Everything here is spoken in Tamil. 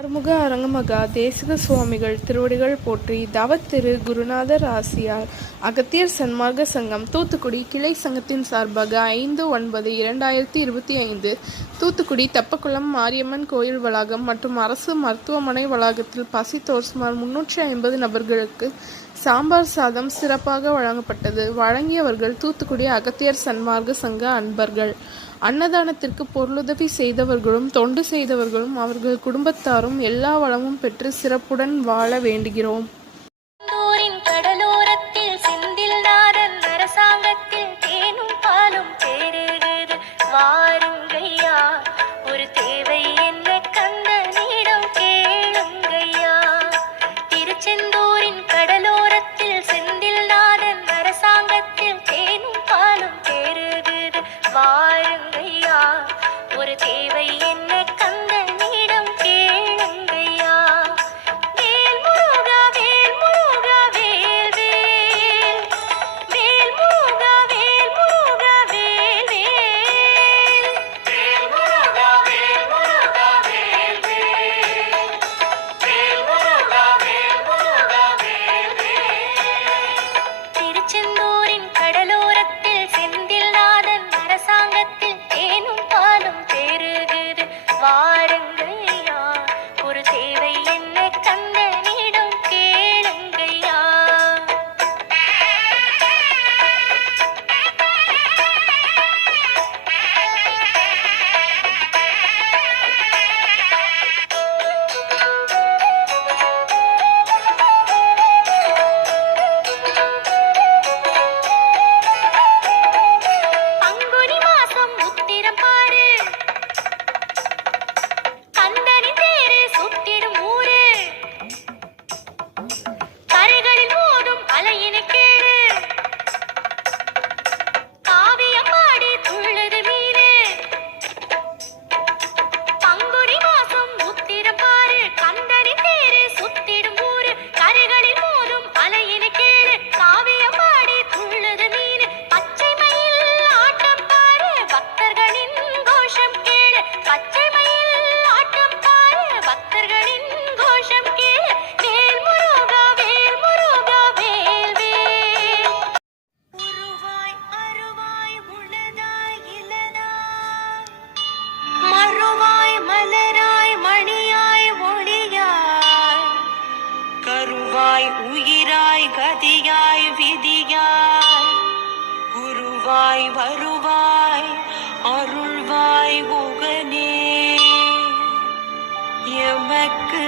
ஆறுமுக அரங்கமகா தேசிக சுவாமிகள் திருவடிகள் போற்றி. தவத்திரு குருநாதர் ஆசியார். அகத்தியர் சன்மார்க்க சங்கம் தூத்துக்குடி கிளை சங்கத்தின் சார்பாக 5/9/2025 தூத்துக்குடி தெப்பக்குளம் மாரியம்மன் கோயில் வளாகம் மற்றும் அரசு மருத்துவமனை வளாகத்தில் பசித்தோர் சுமார் 350 நபர்களுக்கு சாம்பார் சாதம் சிறப்பாக வழங்கப்பட்டது. வழங்கியவர்கள் தூத்துக்குடி அகத்தியர் சன்மார்க்க சங்க அன்பர்கள். அன்னதானத்திற்கு பொருளுதவி செய்தவர்களும் தொண்டு செய்தவர்களும் அவர்கள் குடும்பத்தாரும் எல்லா வளமும் பெற்று சிறப்புடன் வாழ வேண்டுகிறோம். கடலோரத்தில் செந்தில் நாதன் அரசாங்கத்தில் தேனும் பாலும் தேருகிறது வாருங்கய்யா, ஒரு தேவை என்ன கந்தனிடம் கேளுங்கய்யா. திருச்செந்தூரின் கடலோரத்தில் செந்தில் நாதன் அரசாங்கத்தில் தேனும் பாலும் தேருகிறது வாருங்கய்யா, ஒரு தேவை என்ன கந்தனிடம் கேளுங்கய்யா. வேல் முருகா வேல் முருகா வேல் வேல், வேல் முருகா வேல் முருகா வேல் வேல், வேல் முருகா வேல் முருகா வேல் வேல், வேல் முருகா வேல் முருகா வேல் வேல். திருச்செந்தூரின் கடலோரத்தில் செந்தில் நாதன் அரசாங்கத்தில் தேனும் பாலும் தேருகிறது வாருங்கய்யா, ஒரு தேவை என்ன கந்தனிடம் கேளுங்கய்யா. பங்குனி மாசம் உத்திரம் பாரு, கந்தனின் தேரு சுத்திடும் ஊரு, கரைகளில் மோதும் அலையினை கேளு, காவியம் பாடி துள்ளுது மீனு. பங்குனி மாசம் உத்திரம் பாரு, கந்தனின் தேரு சுத்திடும் ஊரு, கரைகளில் மோதும் அலையினை கேளு, காவியம் பாடி துள்ளுது மீனு. பச்சை மயில் ஆட்டம் பாரு, பக்தர்களின் கோஷம் கேளு, பச்சை மயில் ஆட்டம் பாரு, பக்தர்களின் கோஷம் கேளு. வேல் முருகா வேல் முருகா வேல் வேல். உருவாய் அருவாய் உளதாய் இலனாய், மறுவாய் மலராய் மணியாய் ஒளியாய், கருவாய் உயிராய் கதியாய் விதியாய், குருவாய் வருவாய் அருள்வாய் குகனே, எமக்கு